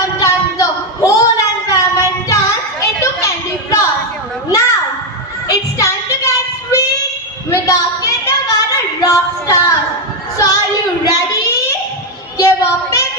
sometimes the whole environment turns into candy floss. Now, it's time to get sweet with our kindergarten rock stars. So are you ready? Give a big